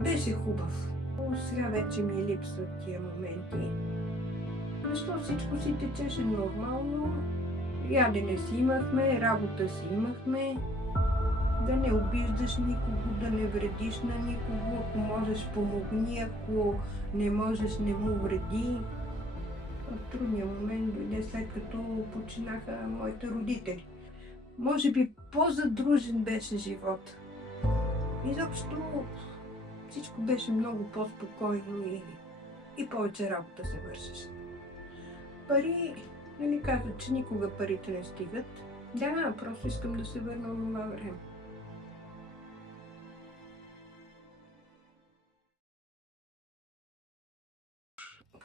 Беше хубав. Сега вече ми липсват тия моменти. Защо всичко си течеше нормално? Ядене си имахме, работа си имахме. Да не обиждаш никого, да не вредиш на никого. Ако можеш, помогни, ако не можеш, не му вреди. Трудният момент дойде след като починаха моите родители. Може би по-задружен беше живот. Изобщо всичко беше много по-спокойно и повече работа се вършеше. Пари, нали казват, че никога парите не стигат. Да, просто искам да се върна в това време.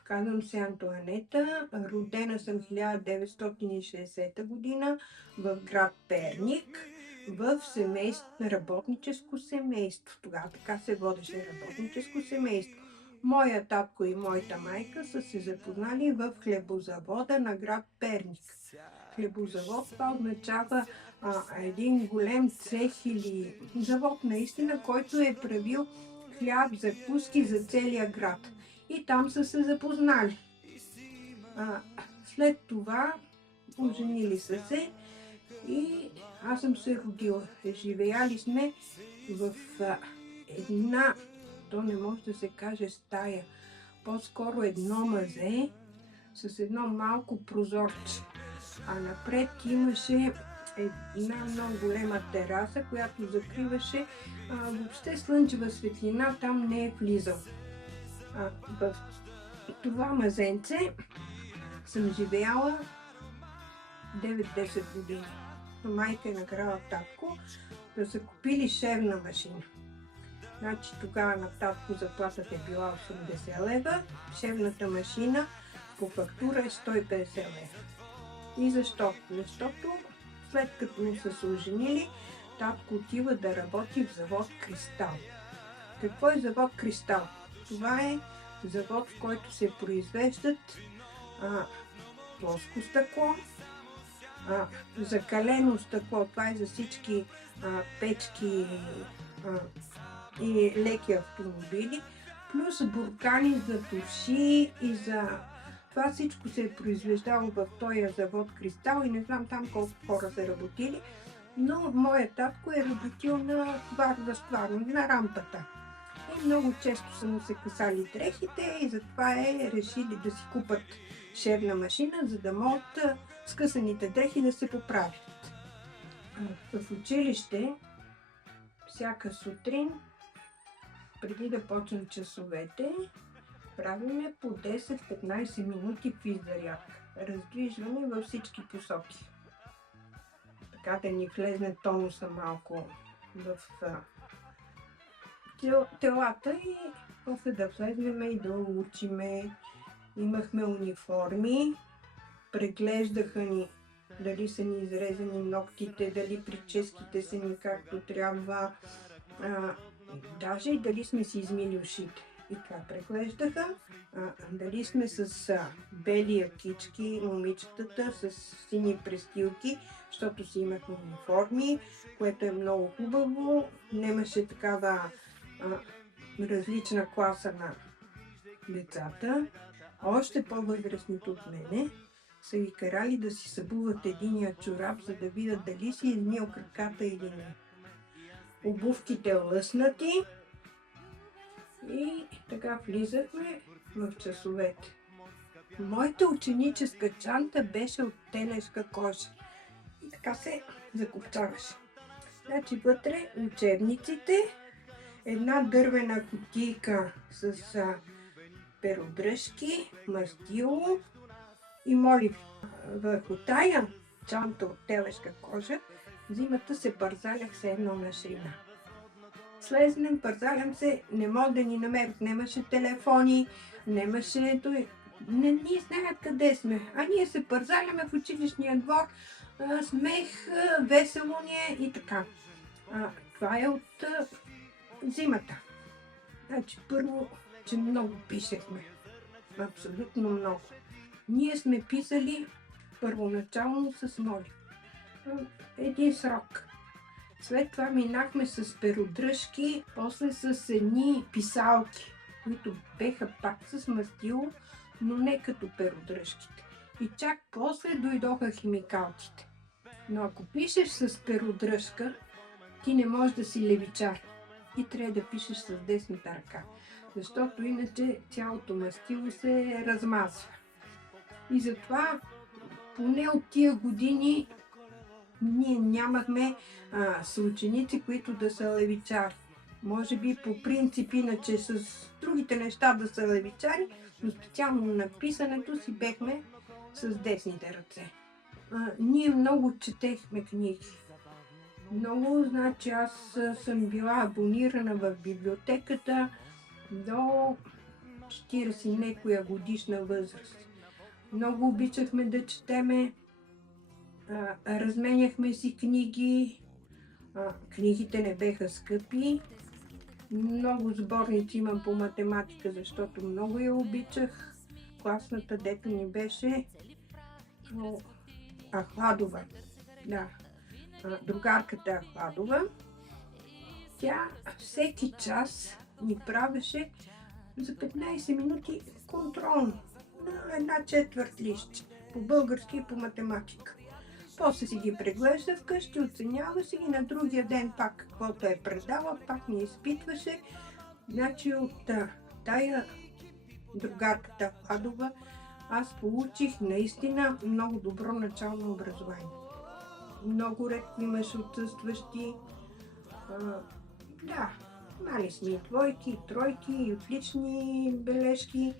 Казвам се Антоанета, родена съм 1960 година в град Перник, в работническо семейство. Тогава така се водеше работническо семейство. Моя татко и моята майка са се запознали в хлебозавода на град Перник. Хлебозавод, това означава един голем цех или завод наистина, който е правил хляб, закуски за целия град. И там са се запознали. След това оженили са се и аз съм се родила. Живеяли сме в една, то не може да се каже стая, по-скоро едно мазе с едно малко прозорче. А напред имаше една много голема тераса, която закриваше въобще слънчева светлина, там не е влизал. В това мазенце съм живеяла 9-10 години. Майка е накарала татко да са купили шевна машина. Значи тогава на татко заплатата е била 80 лева, шевната машина по фактура е 150 лева. И защо? Защото след като са се оженили, татко отива да работи в завод Кристал. Какво е завод Кристал? Това е завод, в който се произвеждат плоско стъкло, закалено стъкло, това е за всички печки и леки автомобили, плюс буркани за туши и за... Това всичко се е произвеждало в този завод Кристал и не знам там колко хора са работили, но моят татко е работил на товар-разтоварно, на рампата. И много често са му се късали дрехите и затова решили да си купат шевна машина, за да могат скъсаните дрехи да се поправят. В училище всяка сутрин, преди да почнат часовете, правиме по 10-15 минути квиз зарядка. Раздвижване във всички посоки. Така да ни влезне тонуса малко в телата и после да влезнем и да учиме. Имахме униформи, преглеждаха ни дали са ни изрезани ногтите, дали прическите са ни както трябва, даже и дали сме си измили ушите. И това преглеждаха. Дали сме с бели якички, момичетата, с сини престилки, защото си имахме униформи, което е много хубаво. Нямаше такава различна класа на децата. Още по-възрастните от мене са ги карали да си събуват единия чорап, за да видят дали си измил краката или не. Обувките лъснати и така влизахме в часовете. Моята ученическа чанта беше от телешка кожа и така се закопчаваше. Значи вътре учебниците, една дървена кутийка с перодръжки, мастило и моли. Върху тая чанта от телешка кожа зимата се парзалях се едно на шрина. Слезнем, парзалям се, не мога да ни намерят. Немаше телефони, немаше той. Не ни знаят къде сме. А ние се парзаляме в училищния двор. Смех, весело ни е и така. Това е от зимата. Значи първо, че много пишехме. Абсолютно много. Ние сме писали първоначално с моли. Един срок. След това минахме с перодръжки, после с едни писалки, които беха пак с мастило, но не като перодръжките. И чак после дойдоха химикалките. Но ако пишеш с перодръжка, ти не можеш да си левичар. Ти трябва да пишеш с десната ръка, защото иначе цялото мастило се размазва. И затова поне от тия години ние нямахме съученици, които да са левичари. Може би по принцип иначе с другите неща да са левичари, но специално на писането си бехме с десните ръце. Ние много четехме книги. Много, значи аз съм била абонирана в библиотеката до 40 некоя годишна възраст. Много обичахме да четеме, разменяхме си книги, книгите не беха скъпи. Много сборници имам по математика, защото много я обичах. Класната дето ни беше Ахладова. Да, другарката Ахладова. Тя всеки час ни правеше за 15 минути контролно на една четвърт лист по български и по математика. После си ги преглежда вкъщи, оценява си и на другия ден пак каквото е предала, пак ни изпитваше. Значи от тая другарката Ахладова аз получих наистина много добро начално образование. Много редко имаше отсъстващи. Да, мали сме и двойки, и тройки, и отлични бележки.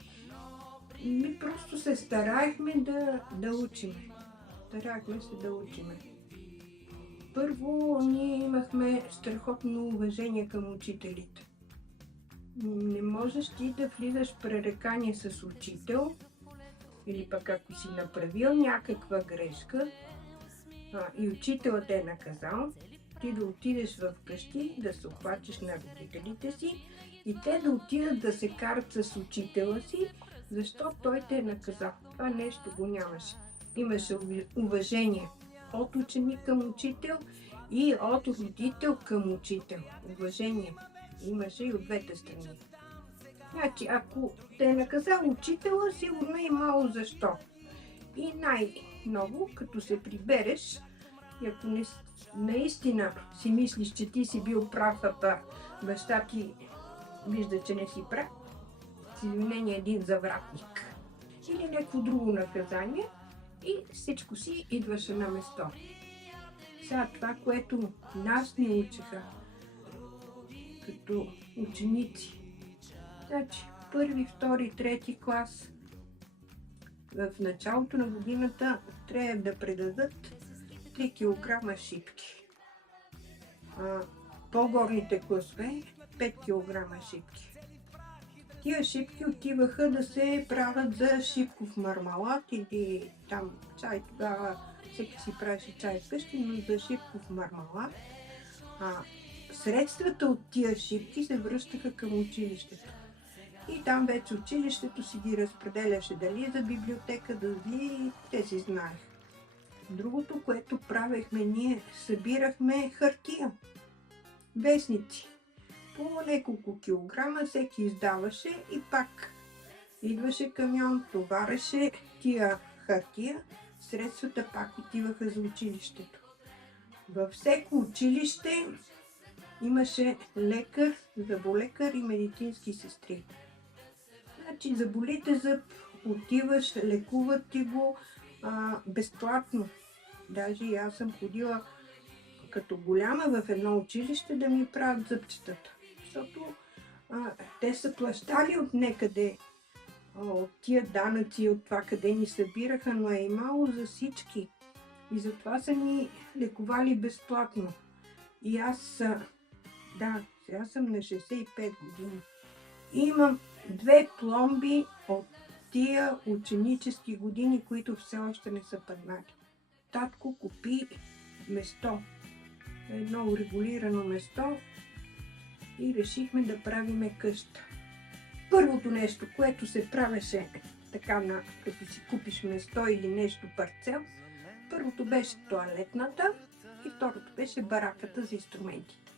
Ми просто се стараехме да учим. Старахме се да учиме. Първо, ние имахме страхотно уважение към учителите. Не можеш ти да влизаш в пререкание с учител, или пък ако си направил някаква грешка и учителът те е наказал, ти да отидеш в къщи, да се обачиш на родителите си и те да отидат да се карат с учителя си, защото той те е наказал. Това нещо го нямаше. Имаше уважение от ученик към учител и от родител към учител. Уважение имаше и от двете страни. Значи, ако те е наказал учителя, сигурно е имало защо. И най-много, като се прибереш, и ако наистина си мислиш, че ти си бил прав, а баща ти вижда, че не си прав, с извинение един завратник или някакво друго наказание и всичко си идваше на место. Сега това, което нас ни учиха като ученици, значи първи, втори, трети клас в началото на годината трябва да предадат 3 кг шипки. По-горните класове 5 кг шипки. Тия шипки отиваха да се правят за шипков мармалад или там чай. Тогава всеки си правеше чай вкъщи, но за шипков мармалад. Средствата от тия шипки се връщаха към училището. И там вече училището си ги разпределяше дали за библиотека, дали те си знаеха. Другото, което правехме ние, събирахме хартия, вестници. По няколко килограма всеки издаваше и пак идваше камион, товареше тия хартия, средствата пак отиваха за училището. Във всеко училище имаше лекар, зъболекар и медицински сестри. Значи заболите зъб, отиваш, лекуват ти го безплатно. Даже и аз съм ходила като голяма в едно училище да ми правят зъбчетата. защото те са плащали от некъде от тия данъци, от това къде ни събираха, но е имало за всички. И затова са ни лекували безплатно. И аз, да, сега съм на 65 години. Имам 2 пломби от тия ученически години, които все още не са паднали. Татко купи место, едно урегулирано место и решихме да правиме къща. Първото нещо, което се правеше така, като си купиш место или нещо парцел, първото беше тоалетната и второто беше бараката за инструментите.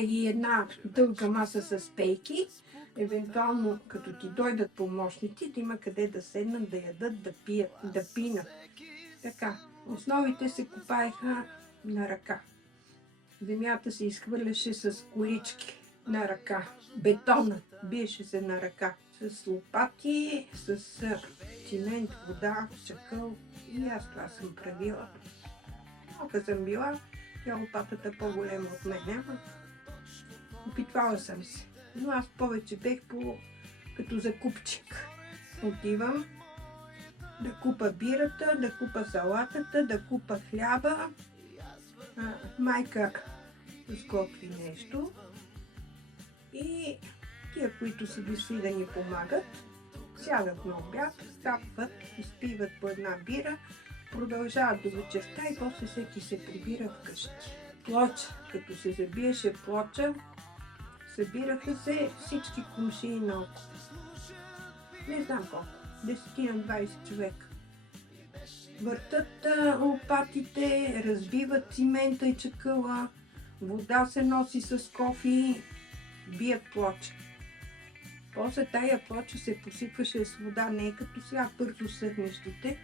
И една дълга маса с пейки, евентуално като ти дойдат помощници, да има къде да седнат, да ядат, да пият, да пинат. Така, основите се копаеха на ръка. Земята се изхвърляше с колички на ръка. Бетонът биеше се на ръка. С лопати, с цимент, вода, чакъл. И аз това съм правила. Малка съм била, тя лопатата по-голема от мен. Опитвала съм се. Но аз повече бех като закупчик. Отивам да купа бирата, да купа салатата, да купа хляба. Майка сготви нещо. И тия, които са дошли да ни помагат, сядат на обяд, хапват, изпиват по една бира, продължават до вечерта и после всеки се прибира вкъщи. Плоча, като се забиеше плоча, събираха се всички комшии наоколо. Не знам колко, 10-20 човека. Въртат лопатите, разбиват цимента и чакъла, вода се носи с кофи, бият плоча. После тая плоча се посипваше с вода, не като сега бързо съднещите,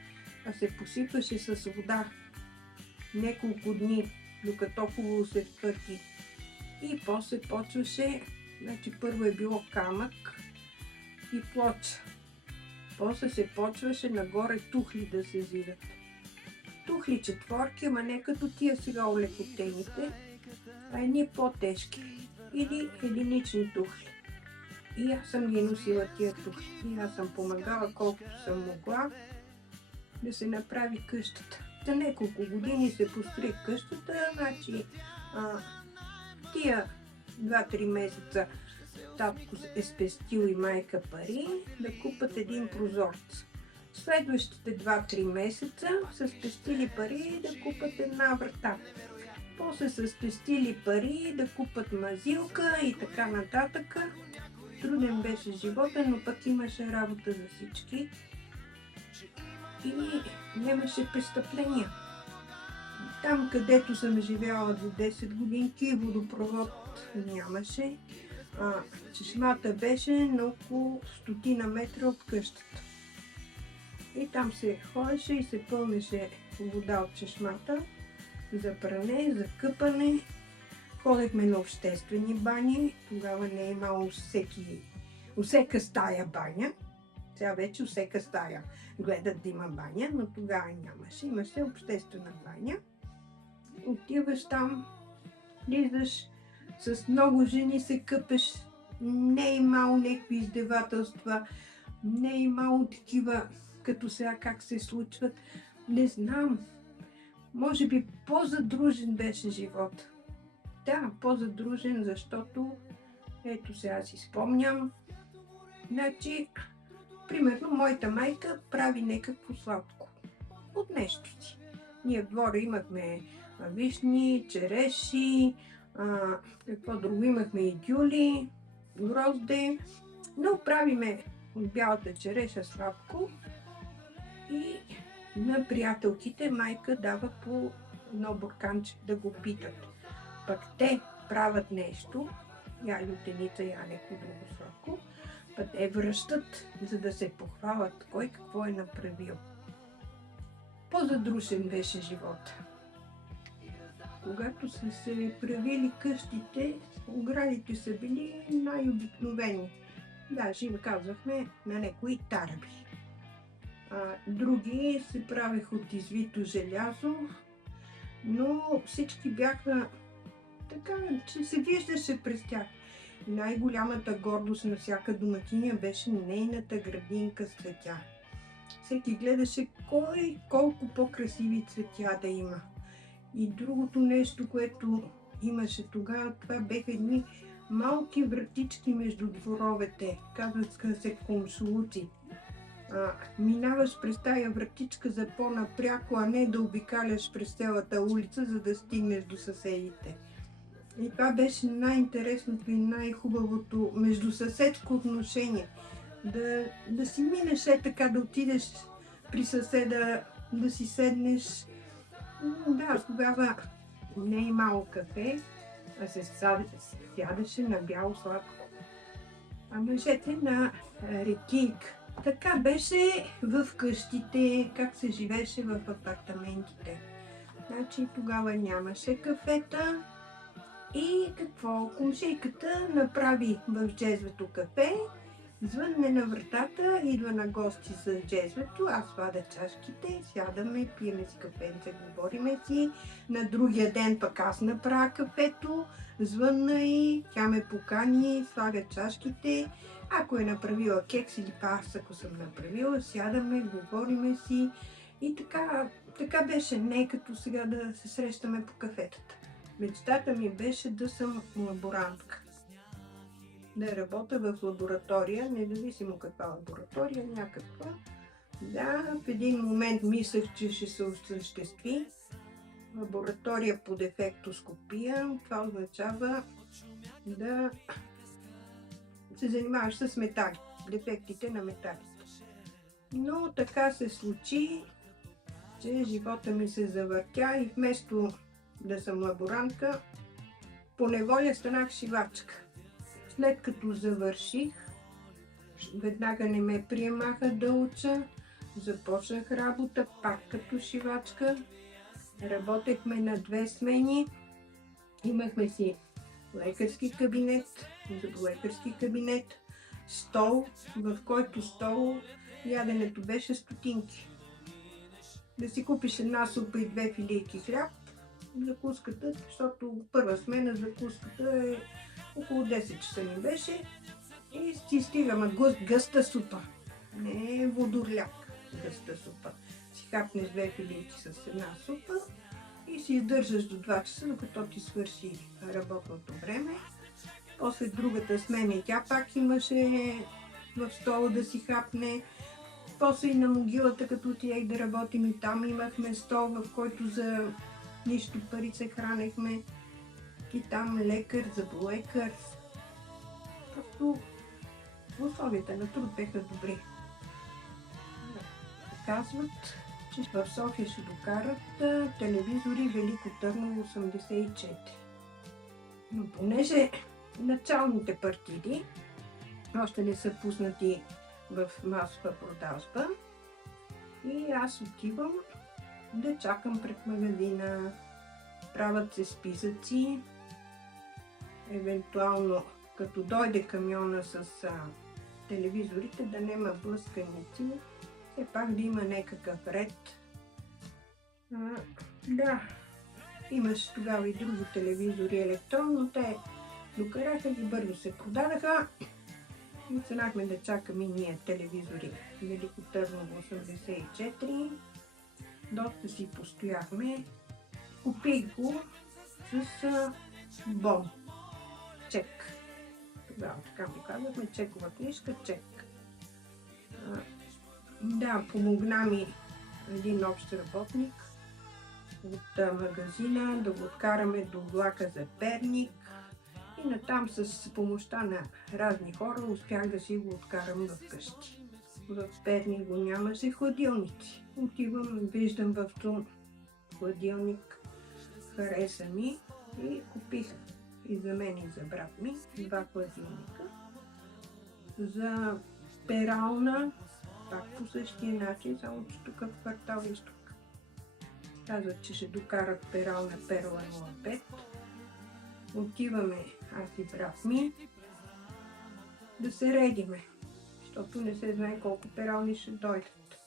а се посипваше с вода няколко дни, докато хубаво се втвърди. И после почваше, значи първо е било камък и плоча. После се почваше нагоре тухли да се зидат. Тухли четворки, ама не като тия сега олекотените, а едни по-тежки или единични тухли. И аз съм ги носила тия тухли. И аз съм помагала колкото съм могла да се направи къщата. За няколко години се построи къщата, значи тия 2-3 месеца татко е спестил и майка пари да купат един прозорец. Следващите 2-3 месеца са спестили пари да купат една врата. После са спестили пари да купат мазилка и така нататък. Труден беше живота, но пък имаше работа за всички и нямаше престъпления. Там, където съм живяла до 10 годинки, водопровод нямаше. Чешмата беше на около 100 метра от къщата. И там се ходеше и се пълнеше вода от чешмата за пране, за къпане. Ходехме на обществени бани. Тогава не е имало усека стая баня. Сега вече усека стая гледат да има баня, но тогава нямаше. Имаше обществена баня. Отиваш там, влизаш, с много жени се къпеш. Не е имало някакви издевателства, не е имало такива, като сега как се случват. Не знам. Може би по-задружен беше живот. Да, по-задружен, защото ето сега си спомням. Значи, примерно, моята майка прави някакво сладко от нещо си. Ние в двора имахме вишни, череши, какво друго имахме и дюли, грозде. Но правиме бялата череша сладко и на приятелките майка дава по едно бурканче да го питат. Пък те правят нещо, я лютеница, я някакво друго сладко, пък те връщат, за да се похвалят кой какво е направил. По-задрушен беше живота. Когато са се правили къщите, оградите са били най-обикновени. Даже им казвахме на някои тараби. Други се правеха от извито желязо, но всички бяха така, че се виждаше през тях. най-голямата гордост на всяка домакиня беше нейната градинка с цветя. Всеки гледаше кой колко по-красиви цветя да има. И другото нещо, което имаше тогава, това беха едни малки вратички между дворовете, казаха се комшулуци. Минаваш през тая вратичка за по-напряко, а не да обикаляш през цялата улица, за да стигнеш до съседите. И това беше най-интересното и най-хубавото междусъседско отношение. Да си минеш така, да отидеш при съседа, да си седнеш. Да, тогава не е имало кафе, а се сядаше на бяло сладко. А мъжете на рекийка. Така беше в къщите, как се живеше в апартаментите. Значи тогава нямаше кафета и какво? Комшийката направи в джезвето кафе, звънне на вратата, идва на гости с джезвето, аз вада чашките, сядаме, пиеме си кафенце, говориме си. На другия ден пък аз направя кафето, звънна и тя ме покани, слага чашките. Ако е направила кекс или аз, ако съм направила, сядаме, говориме си. И така беше, не като сега да се срещаме по кафетата. Мечтата ми беше да съм лаборантка. Да работя в лаборатория, независимо каква лаборатория, някаква. Да, в един момент мислех, че ще се осъществи. Лаборатория по дефектоскопия, това означава да се занимаваш с метали, дефектите на металите. Но така се случи, че живота ми се завъртя и вместо да съм лаборантка, по неволя станах шивачка. След като завърших, веднага не ме приемаха да уча, започнах работа пак като шивачка. Работехме на 2 смени, имахме си лекарски кабинет, зъболекарски кабинет, стол, в който стол яденето беше стотинки. Да си купиш една супа и 2 филийки хляб, закуската, защото първа смена закуската е около 10 часа ни беше и си стигаме гъста супа, не водорляк, гъста супа. Си хапнеш 2 филийки с една супа и си издържаш до 2 часа, докато ти свърши работното време. После другата смена и тя пак имаше в стола да си хапне. После и на могилата, като отидех да работим, и там имахме стол, в който за нищо пари се хранехме. И там лекар, зъболекар. Просто условията на труд беха добри. Казват, че в София ще докарат телевизори Велико Търново 84. Но понеже началните партиди още не са пуснати в масова продажба, и аз отивам да чакам пред магазина, правят се списъци, евентуално като дойде камиона с телевизорите да няма блъсканици, все пак да има някакъв ред. Да, имаше тогава и други телевизори електронно, те докараха и бързо се продадаха. И станахме да чакаме ние телевизори Велико Търново 84. Доста си постояхме. Купих го с бон. Чек. Тогава така му казахме, чекова книжка, чек. Да, помогна ми един общ работник от магазина да го откараме до влака за Перник. И натам с помощта на разни хора успях да си го откарам в къщи. В Перник го нямаше хладилници. Отивам, виждам в този хладилник, хареса ми и купих и за мен и за брат ми 2 хладилника. За перална, пак по същия начин, само че тук в квартал Изток. Казват, че ще докарат перална Перла 05. Отиваме аз и брат ми да се редиме, защото не се знае колко перални ще дойдат.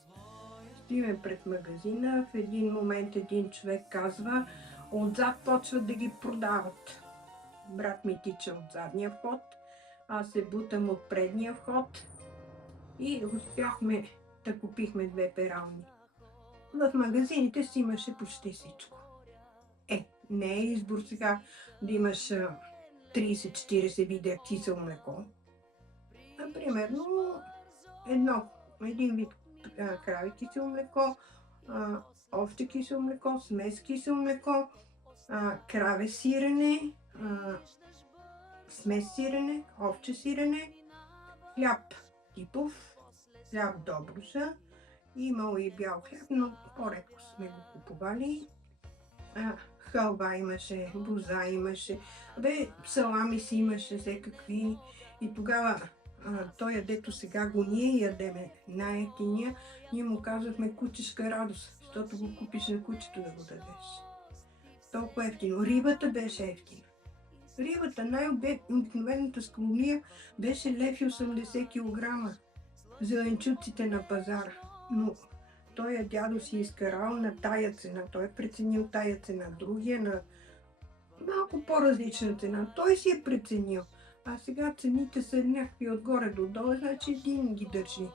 Стоиме пред магазина, в един момент един човек казва, отзад почват да ги продават. Брат ми тича от задния вход, аз се бутам от предния вход и успяхме да купихме 2 перални. В магазините си имаше почти всичко. Не е избор сега да имаш 30-40 вида кисело млеко. Примерно един вид крави кисело млеко, овче кисело млеко, смес кисело млеко, краве сирене, смес сирене, овче сирене, хляб типов, хляб Добруджа, имало и бял хляб, но по-редко сме го купували. Халва имаше, боза имаше, салами си имаше всекакви. И тогава той, дето сега го ние ядеме, най-ефтиния, ние му казвахме кучешка радост, защото го купиш на кучето да го дадеш. Толкова ефтино. Рибата беше ефтина. Рибата, най-обикновената скумрия, беше 1,80 кг. Зеленчуците на пазара. Но той дядо си изкарал на тая цена. Той е преценил тая цена. Другия на малко по-различна цена. Той си е преценил. А сега цените са някакви отгоре до долу, значи един ги държи.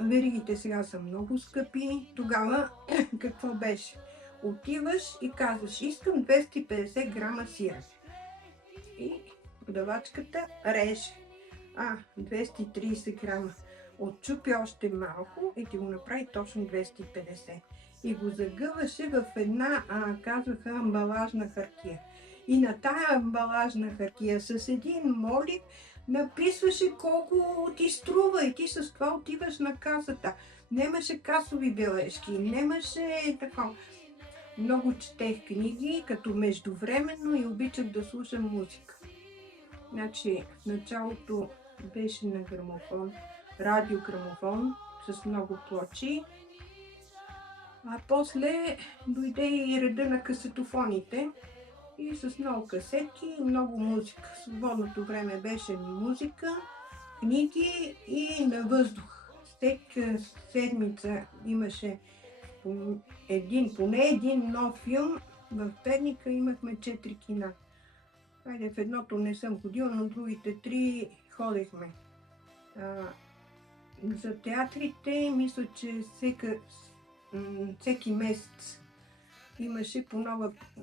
Веригите сега са много скъпи. Тогава какво беше? Отиваш и казваш, искам 250 грама сирене. И продавачката реже. 230 грама. Отчупи още малко и ти го направи точно 250. И го загъваше в една, казваха, амбалажна хартия. И на тая амбалажна хартия с един молив написваше колко ти струва и ти с това отиваш на касата. Нямаше касови бележки, нямаше такова. Много четех книги, като междувременно и обичах да слушам музика. Значи, в началото беше на грамофон, радиограмофон с много плочи. После дойде и реда на касетофоните и с много касети и много музика. Свободното време беше музика, книги и на въздух. Всяка седмица имаше поне един нов филм. В Перника имахме 4 кина. В едното не съм ходила, но другите 3 ходихме. За театрите мисля, че всеки месец имаше по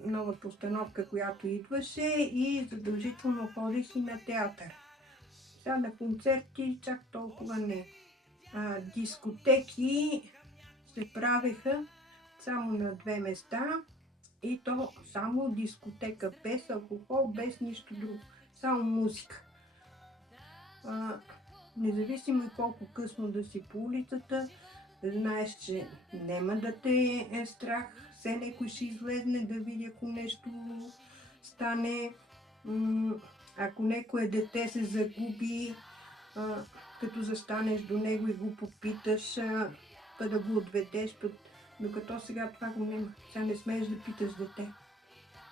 нова постановка, която идваше и задължително ходих и на театър. Сега на концерти чак толкова не. Дискотеки се правеха само на 2 места и то само дискотека, без алкохол, без нищо друго, само музика. Независимо и колко късно да си по улицата, знаеш, че няма да те е страх, все някой ще излезне да види, ако нещо стане, ако някое дете се загуби, като застанеш до него и го попиташ, да го отведеш, докато сега това го няма. Сега не смееш да питаш дете,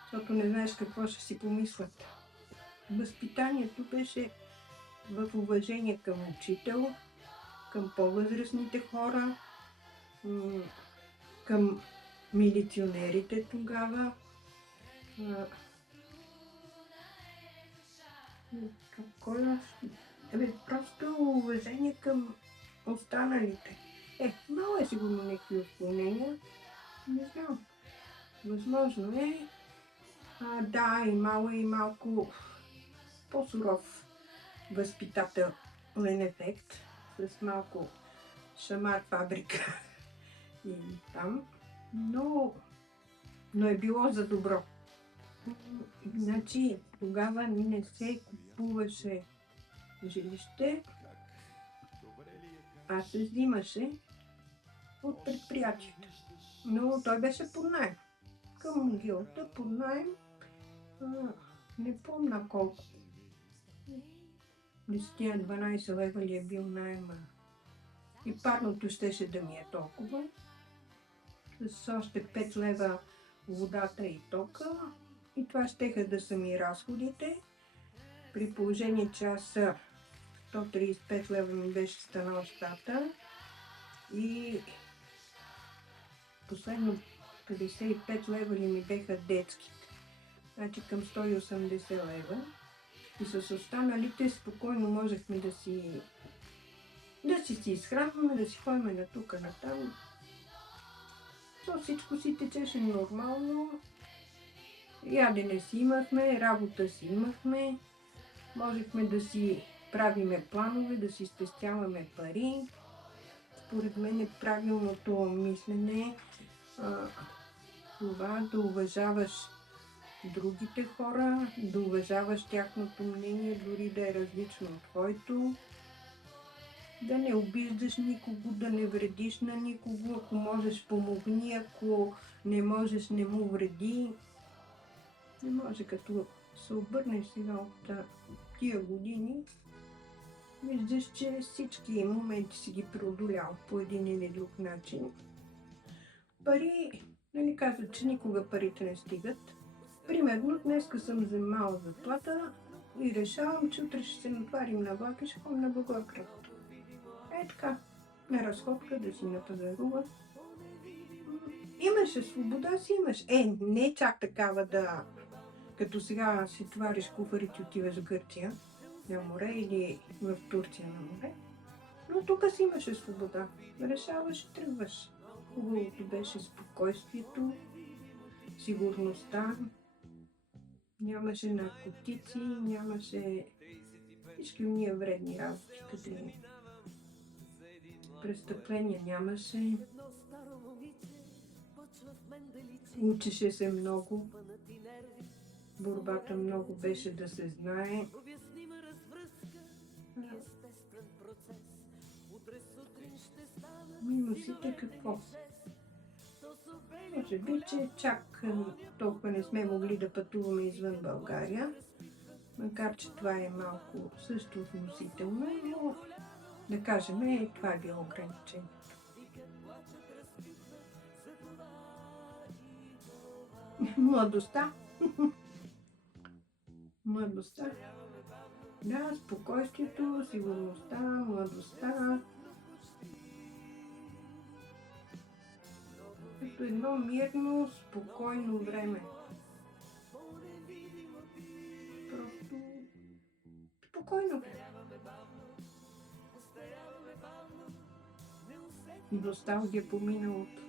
защото не знаеш какво ще си помислят. Възпитанието беше в уважение към учител, към по-възрастните хора, към милиционерите тогава. Просто уважение към останалите. Мало е сигурно някакви отклонения. Не знам. Възможно е. И мало е и малко по-суров възпитателен ефект. С малко шамар фабрика и там. Но е било за добро. Значи тогава не се купуваше жилище, се взимаше от предприятието. Но той беше под наем. Към могилата под наем, не помня колко. 10-12 лева ли е бил наема. И парното щеше да ми е толкова. С още 5 лева водата и тока. И това щеха да са ми разходите. При положение, че аз 135 лева ми беше станал щата. И последно 55 лева ли ми беха детските. Значи към 180 лева. И с останалите спокойно можехме да си изхранваме, да си ходим на тук, на там. То всичко си течеше нормално. Ядене си имахме, работа си имахме. Можехме да си правиме планове, да си спестяваме пари. Според мен е правилното мислене това да уважаваш другите хора, да уважаваш тяхното мнение, дори да е различно от твоето, да не обиждаш никого, да не вредиш на никого, ако можеш помогни, ако не можеш не му вреди. Не може като се обърнеш сега от тия години, виждаш, че всички моменти си ги преодолял по един или друг начин. Пари, нали казват, че никога парите не стигат. Примерно, днеска съм вземала заплата и решавам, че утре ще се натварим на влак и ще ходим на Благоевград. Е така, на разходка да си напазарува. Имаше свобода си имаш. Не чак такава да... Като сега си товариш куфарите и отиваш в Гърция на море или в Турция на море. Но тук си имаше свобода. Решаваш и тръгваш. Хубавото беше спокойствието, сигурността. Нямаше наркотици, нямаше всички уния вредни работи, като престъпления нямаше. Учеше се много. Борбата много беше да се знае. Минусите какво? Може би, че чак толкова не сме могли да пътуваме извън България, макар че това е малко също относително, но да кажем, това е било ограничение. Младостта. Младостта. Да, спокойствието, сигурността, младостта. Като едно мирно, спокойно време. Просто спокойно време. Носталгия по миналото.